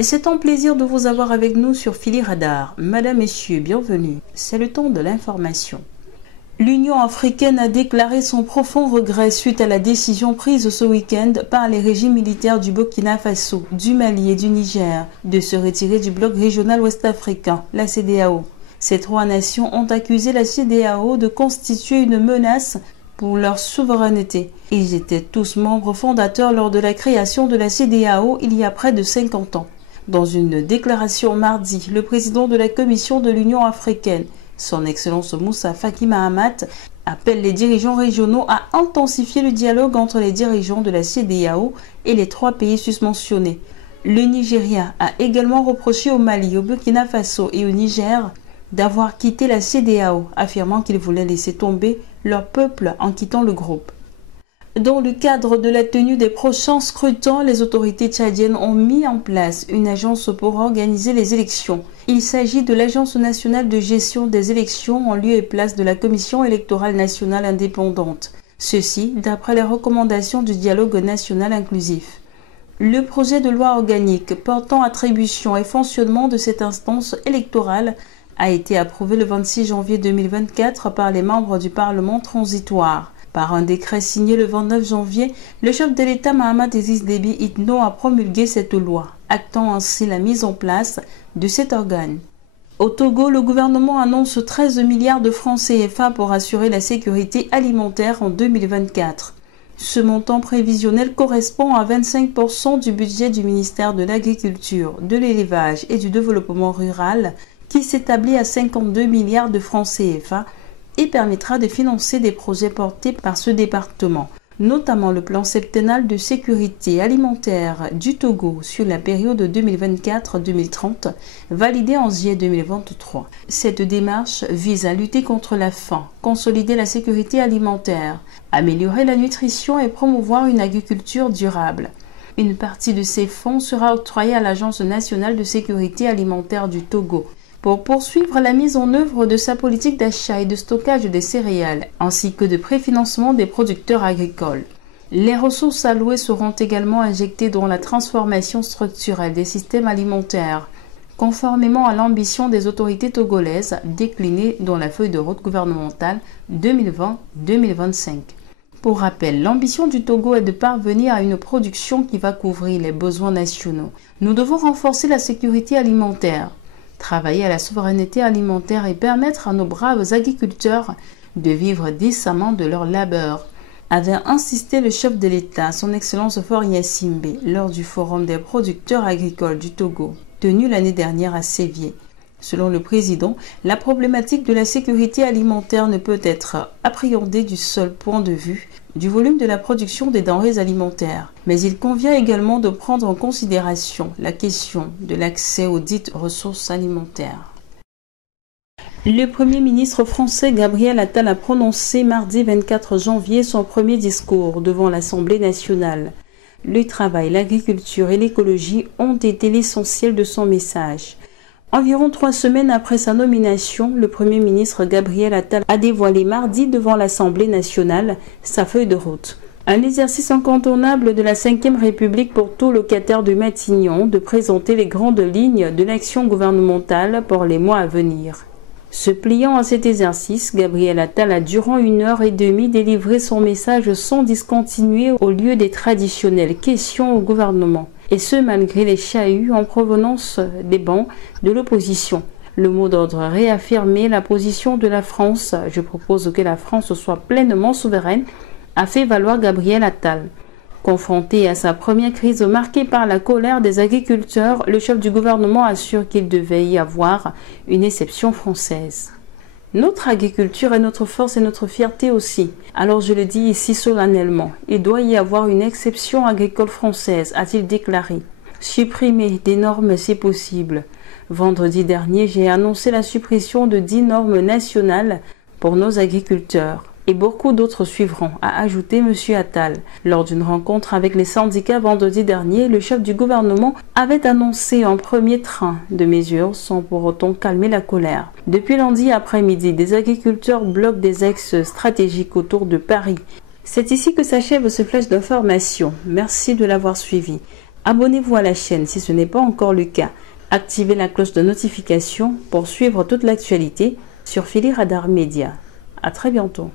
Et c'est un plaisir de vous avoir avec nous sur Fili Radar. Madame, Messieurs, bienvenue. C'est le temps de l'information. L'Union africaine a déclaré son profond regret suite à la décision prise ce week-end par les régimes militaires du Burkina Faso, du Mali et du Niger de se retirer du bloc régional ouest-africain, la CEDEAO. Ces trois nations ont accusé la CEDEAO de constituer une menace pour leur souveraineté. Ils étaient tous membres fondateurs lors de la création de la CEDEAO il y a près de 50 ans. Dans une déclaration mardi, le président de la Commission de l'Union africaine, son Excellence Moussa Faki Mahamat, appelle les dirigeants régionaux à intensifier le dialogue entre les dirigeants de la CEDEAO et les trois pays susmentionnés. Le Nigeria a également reproché au Mali, au Burkina Faso et au Niger d'avoir quitté la CEDEAO, affirmant qu'ils voulaient laisser tomber leur peuple en quittant le groupe. Dans le cadre de la tenue des prochains scrutins, les autorités tchadiennes ont mis en place une agence pour organiser les élections. Il s'agit de l'Agence nationale de gestion des élections en lieu et place de la Commission électorale nationale indépendante. Ceci d'après les recommandations du dialogue national inclusif. Le projet de loi organique portant attribution et fonctionnement de cette instance électorale a été approuvé le 26 janvier 2024 par les membres du Parlement transitoire. Par un décret signé le 29 janvier, le chef de l'État Mahamat Idriss Déby Itno a promulgué cette loi, actant ainsi la mise en place de cet organe. Au Togo, le gouvernement annonce 13 milliards de francs CFA pour assurer la sécurité alimentaire en 2024. Ce montant prévisionnel correspond à 25% du budget du ministère de l'Agriculture, de l'Élevage et du Développement rural, qui s'établit à 52 milliards de francs CFA, et permettra de financer des projets portés par ce département, notamment le plan septennal de sécurité alimentaire du Togo sur la période 2024-2030, validé en juillet 2023. Cette démarche vise à lutter contre la faim, consolider la sécurité alimentaire, améliorer la nutrition et promouvoir une agriculture durable. Une partie de ces fonds sera octroyée à l'Agence nationale de sécurité alimentaire du Togo, pour poursuivre la mise en œuvre de sa politique d'achat et de stockage des céréales, ainsi que de préfinancement des producteurs agricoles. Les ressources allouées seront également injectées dans la transformation structurelle des systèmes alimentaires, conformément à l'ambition des autorités togolaises déclinée dans la feuille de route gouvernementale 2020-2025. Pour rappel, l'ambition du Togo est de parvenir à une production qui va couvrir les besoins nationaux. Nous devons renforcer la sécurité alimentaire, travailler à la souveraineté alimentaire et permettre à nos braves agriculteurs de vivre décemment de leur labeur, avait insisté le chef de l'État, son Excellence Faure Gnassingbé, lors du Forum des producteurs agricoles du Togo, tenu l'année dernière à Séville. Selon le président, la problématique de la sécurité alimentaire ne peut être appréhendée du seul point de vue du volume de la production des denrées alimentaires, mais il convient également de prendre en considération la question de l'accès aux dites ressources alimentaires. Le Premier ministre français Gabriel Attal a prononcé mardi 24 janvier son premier discours devant l'Assemblée nationale. Le travail, l'agriculture et l'écologie ont été l'essentiel de son message. Environ 3 semaines après sa nomination, le Premier ministre Gabriel Attal a dévoilé mardi devant l'Assemblée nationale sa feuille de route. Un exercice incontournable de la Ve République pour tout locataire de Matignon de présenter les grandes lignes de l'action gouvernementale pour les mois à venir. Se pliant à cet exercice, Gabriel Attal a durant 1h30 délivré son message sans discontinuer au lieu des traditionnelles questions au gouvernement. Et ce malgré les chahuts en provenance des bancs de l'opposition. Le mot d'ordre réaffirmer la position de la France, je propose que la France soit pleinement souveraine, a fait valoir Gabriel Attal. Confronté à sa première crise marquée par la colère des agriculteurs, le chef du gouvernement assure qu'il devait y avoir une exception française. Notre agriculture est notre force et notre fierté aussi. Alors je le dis ici solennellement, il doit y avoir une exception agricole française, a-t-il déclaré. Supprimer des normes si possible. Vendredi dernier, j'ai annoncé la suppression de 10 normes nationales pour nos agriculteurs. Et beaucoup d'autres suivront, a ajouté M. Attal. Lors d'une rencontre avec les syndicats vendredi dernier, le chef du gouvernement avait annoncé un premier train de mesures sans pour autant calmer la colère. Depuis lundi après-midi, des agriculteurs bloquent des axes stratégiques autour de Paris. C'est ici que s'achève ce flash d'information. Merci de l'avoir suivi. Abonnez-vous à la chaîne si ce n'est pas encore le cas. Activez la cloche de notification pour suivre toute l'actualité sur Philly Radar Média. À très bientôt.